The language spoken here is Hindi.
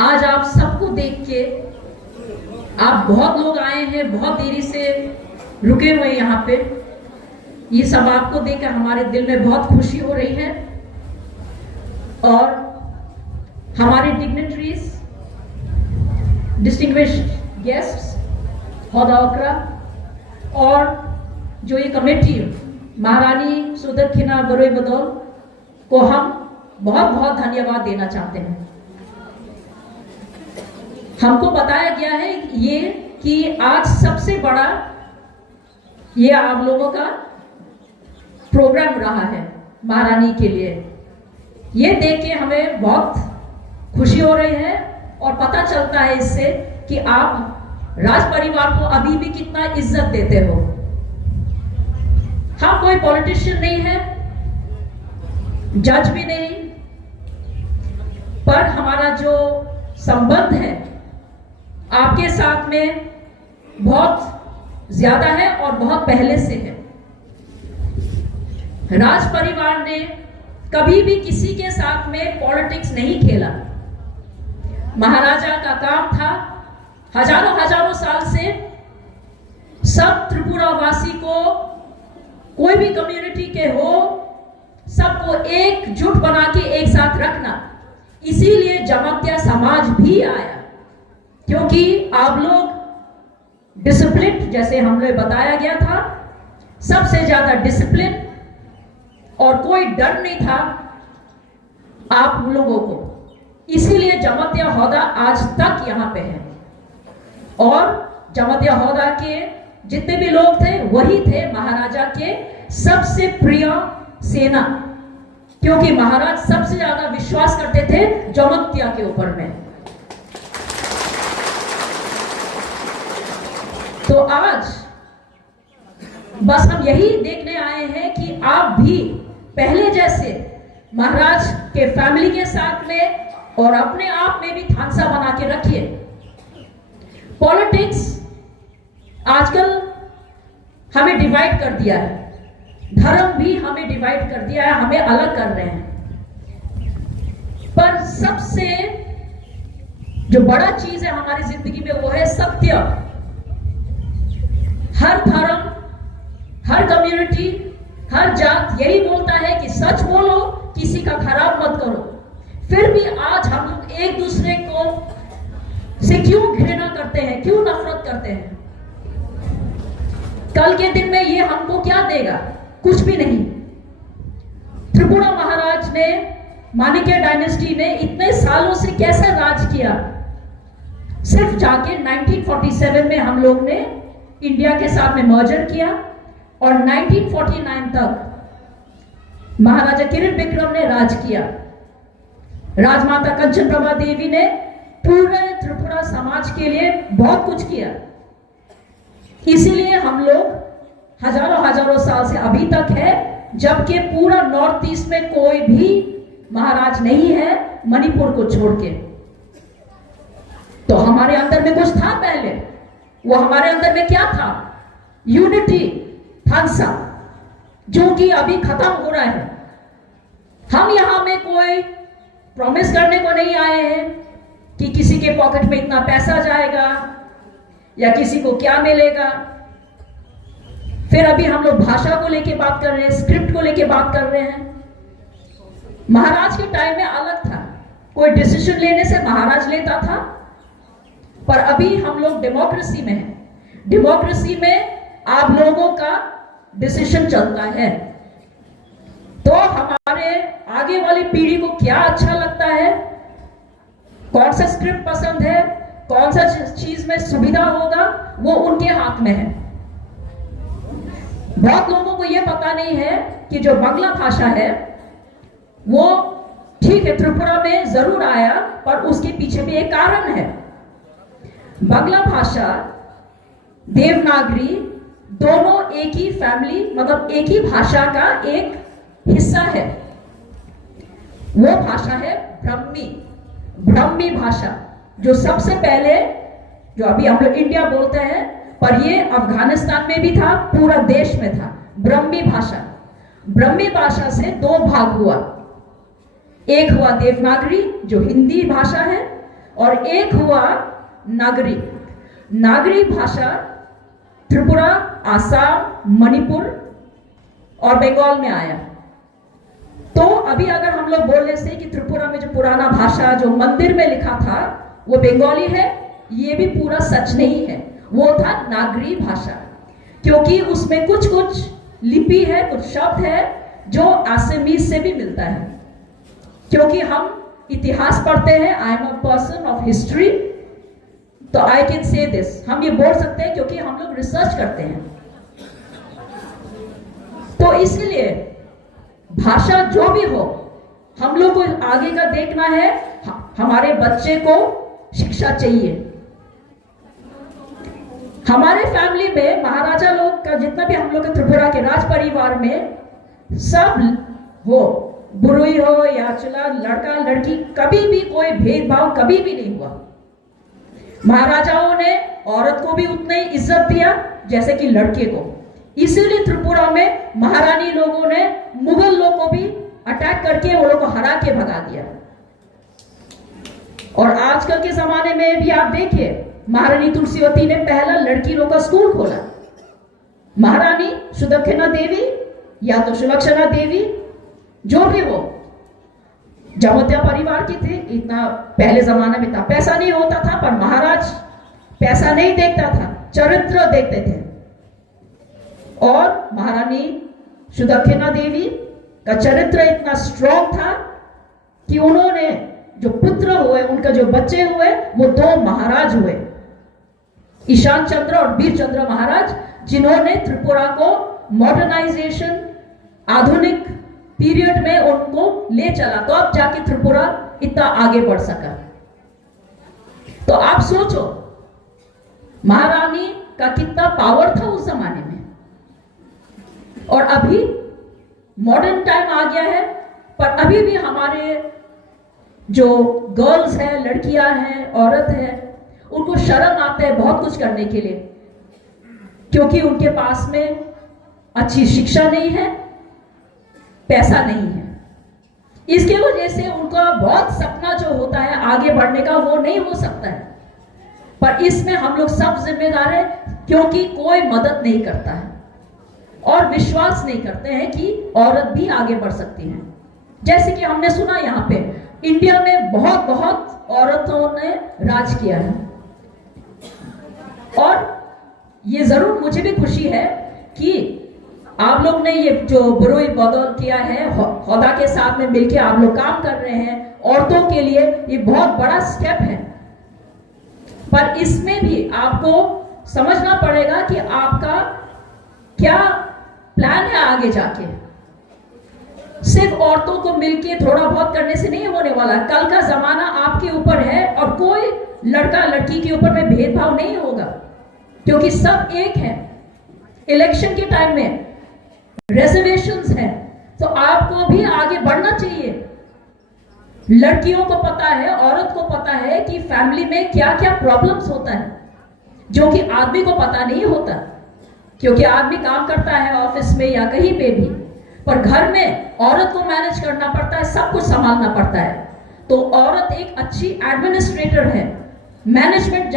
आज आप सबको देख के, आप बहुत लोग आए हैं, बहुत देरी से रुके हुए यहाँ पे, ये सब आपको देखकर हमारे दिल में बहुत खुशी हो रही है। और हमारे डिग्निटरीज, डिस्टिंग्विश्ड गेस्ट्स, हौदा और जो ये कमेटी महारानी सुदक्षिणा बरोई बदौल को हम बहुत बहुत धन्यवाद देना चाहते हैं। हमको बताया गया है ये कि आज सबसे बड़ा ये आप लोगों का प्रोग्राम रहा है महारानी के लिए। ये देख के हमें बहुत खुशी हो रही है और पता चलता है इससे कि आप राज परिवार को अभी भी कितना इज्जत देते हो। हम कोई पॉलिटिशियन नहीं है, जज भी नहीं, पर हमारा जो संबंध है आपके साथ में बहुत ज्यादा है और बहुत पहले से है। राज परिवार ने कभी भी किसी के साथ में पॉलिटिक्स नहीं खेला। महाराजा का काम था हजारों हजारों साल से सब त्रिपुरा वासी को, कोई भी कम्युनिटी के हो, सबको एकजुट बना के एक साथ रखना। इसीलिए जमातिया समाज भी आया, क्योंकि आप लोग डिसिप्लिन, जैसे हमने बताया गया था, सबसे ज्यादा डिसिप्लिन और कोई डर नहीं था आप लोगों को। इसीलिए जमातिया हौदा आज तक यहां पे है। और जमातिया हौदा के जितने भी लोग थे वही थे महाराजा के सबसे प्रिय सेना, क्योंकि महाराज सबसे ज्यादा विश्वास करते थे जमातिया के ऊपर में। तो आज बस हम यही देखने आए हैं कि आप भी पहले जैसे महाराज के फैमिली के साथ में और अपने आप में भी थानसा बना के रखिए। पॉलिटिक्स आजकल हमें डिवाइड कर दिया है, धर्म भी हमें डिवाइड कर दिया है, हमें अलग कर रहे हैं। पर सबसे जो बड़ा चीज है हमारी जिंदगी में वो है सत्य। हर धर्म, हर कम्युनिटी, हर जात यही बोलता है कि सच बोलो, किसी का खराब मत करो। फिर भी आज हम लोग एक दूसरे को से क्यों घृणा करते हैं, क्यों नफरत करते हैं? कल के दिन में ये हमको क्या देगा? कुछ भी नहीं। त्रिपुरा महाराज ने, माणिक्य डायनेस्टी ने इतने सालों से कैसे राज किया? सिर्फ जाके 1947 में हम लोग ने इंडिया के साथ में मर्जर किया और 1949 तक महाराजा किरण विक्रम ने राज किया। राजमाता कंचन प्रभा देवी ने पूरे त्रिपुरा समाज के लिए बहुत कुछ किया। इसीलिए हम लोग हजारों हजारों साल से अभी तक है, जबकि पूरा नॉर्थ ईस्ट में कोई भी महाराज नहीं है मणिपुर को छोड़ के। तो हमारे अंदर में कुछ था पहले, वो हमारे अंदर में क्या था? यूनिटी, थानसा, जो कि अभी खत्म हो रहा है। हम यहां में कोई प्रॉमिस करने को नहीं आए हैं कि किसी के पॉकेट में इतना पैसा जाएगा या किसी को क्या मिलेगा। फिर अभी हम लोग भाषा को लेके बात कर रहे हैं, स्क्रिप्ट को लेके बात कर रहे हैं। महाराज के टाइम में अलग था, कोई डिसीजन लेने से महाराज लेता था, पर अभी हम लोग डेमोक्रेसी में हैं। डेमोक्रेसी में आप लोगों का डिसीजन चलता है। तो हमारे आगे वाली पीढ़ी को क्या अच्छा लगता है, कौन सा स्क्रिप्ट पसंद है, कौन सा चीज में सुविधा होगा, वो उनके हाथ में है। बहुत लोगों को यह पता नहीं है कि जो बांग्ला भाषा है वो ठीक है त्रिपुरा में जरूर आया, पर उसके पीछे भी एक कारण है। बांग्ला भाषा, देवनागरी, दोनों एक ही फैमिली, मतलब एक ही भाषा का एक हिस्सा है। वो भाषा है ब्राह्मी भाषा, जो सबसे पहले, जो अभी हम लोग इंडिया बोलते हैं, पर ये अफगानिस्तान में भी था, पूरा देश में था। ब्राह्मी भाषा से दो भाग हुआ। एक हुआ देवनागरी, जो हिंदी भाषा है, और एक हुआ नागरी। नागरी भाषा त्रिपुरा, आसाम, मणिपुर और बंगाल में आया। तो अभी अगर हम लोग बोलने से कि त्रिपुरा में जो पुराना भाषा जो मंदिर में लिखा था वो बंगाली है, ये भी पूरा सच नहीं है। वो था नागरी भाषा, क्योंकि उसमें कुछ कुछ लिपि है, कुछ शब्द है जो आसामीज से भी मिलता है। क्योंकि हम इतिहास पढ़ते हैं, I am a person of history, तो आई कैन से दिस, हम ये बोल सकते हैं क्योंकि हम लोग रिसर्च करते हैं। तो इसलिए भाषा जो भी हो, हम लोग को आगे का देखना है, हमारे बच्चे को शिक्षा चाहिए। हमारे फैमिली में महाराजा लोग का जितना भी हम लोग के त्रिपुरा के राज परिवार में सब हो, बुरुई हो या चला लड़का लड़की, कभी भी कोई भेदभाव कभी भी नहीं हुआ। महाराजाओं ने औरत को भी उतना ही इज्जत दिया जैसे कि लड़के को। इसीलिए त्रिपुरा में महारानी लोगों ने मुगल लोगों को भी अटैक करके वो लोग को हरा के भगा दिया। और आजकल के जमाने में भी आप देखिए, महारानी तुलसीवती ने पहला लड़की लोग का स्कूल खोला। महारानी सुदक्षिणा देवी या तो सुलक्षणा देवी, जो भी हो, जमोत्या परिवार की थी। इतना पहले जमाने में था, पैसा नहीं होता था, पर महाराज पैसा नहीं देखता था, चरित्र देखते थे। और महारानी सुदक्षिणा देवी का चरित्र इतना स्ट्रॉन्ग था कि उन्होंने जो पुत्र हुए, उनका जो बच्चे हुए, वो 2 महाराज हुए, ईशान चंद्र और वीर चंद्र महाराज, जिन्होंने त्रिपुरा को मॉडर्नाइजेशन, आधुनिक पीरियड में उनको ले चला। तो अब जाके त्रिपुरा इतना आगे बढ़ सका। तो आप सोचो महारानी का कितना पावर था उस जमाने में। और अभी मॉडर्न टाइम आ गया है, पर अभी भी हमारे जो गर्ल्स हैं, लड़कियां हैं, औरत है, उनको शर्म आता है बहुत कुछ करने के लिए, क्योंकि उनके पास में अच्छी शिक्षा नहीं है, पैसा नहीं है। इसके वजह से उनका बहुत सपना जो होता है आगे बढ़ने का, वो नहीं हो सकता है। पर इसमें हम लोग सब जिम्मेदार हैं, क्योंकि कोई मदद नहीं करता है और विश्वास नहीं करते हैं कि औरत भी आगे बढ़ सकती है। जैसे कि हमने सुना यहाँ पे इंडिया में बहुत बहुत औरतों ने राज किया है। और ये जरूर मुझे भी खुशी है कि आप लोग ने ये जो बुरुई बदौल किया है, हौदा के साथ में मिलकर आप लोग काम कर रहे हैं औरतों के लिए, ये बहुत बड़ा स्टेप है। पर इसमें भी आपको समझना पड़ेगा कि आपका क्या प्लान है आगे जाके। सिर्फ औरतों को मिलके थोड़ा बहुत करने से नहीं होने वाला। कल का जमाना आपके ऊपर है और कोई लड़का लड़की के ऊपर में भेदभाव नहीं होगा, क्योंकि सब एक है। इलेक्शन के टाइम में रिजर्वेशंस है, तो आपको भी आगे बढ़ना चाहिए। लड़कियों को पता है, औरत को पता है कि फैमिली में क्या क्या प्रॉब्लम्स होता है, जो कि आदमी को पता नहीं होता, क्योंकि आदमी काम करता है ऑफिस में या कहीं पे भी, पर घर में औरत को मैनेज करना पड़ता है, सब कुछ संभालना पड़ता है। तो औरत एक अच्छी एडमिनिस्ट्रेटर है, मैनेजमेंट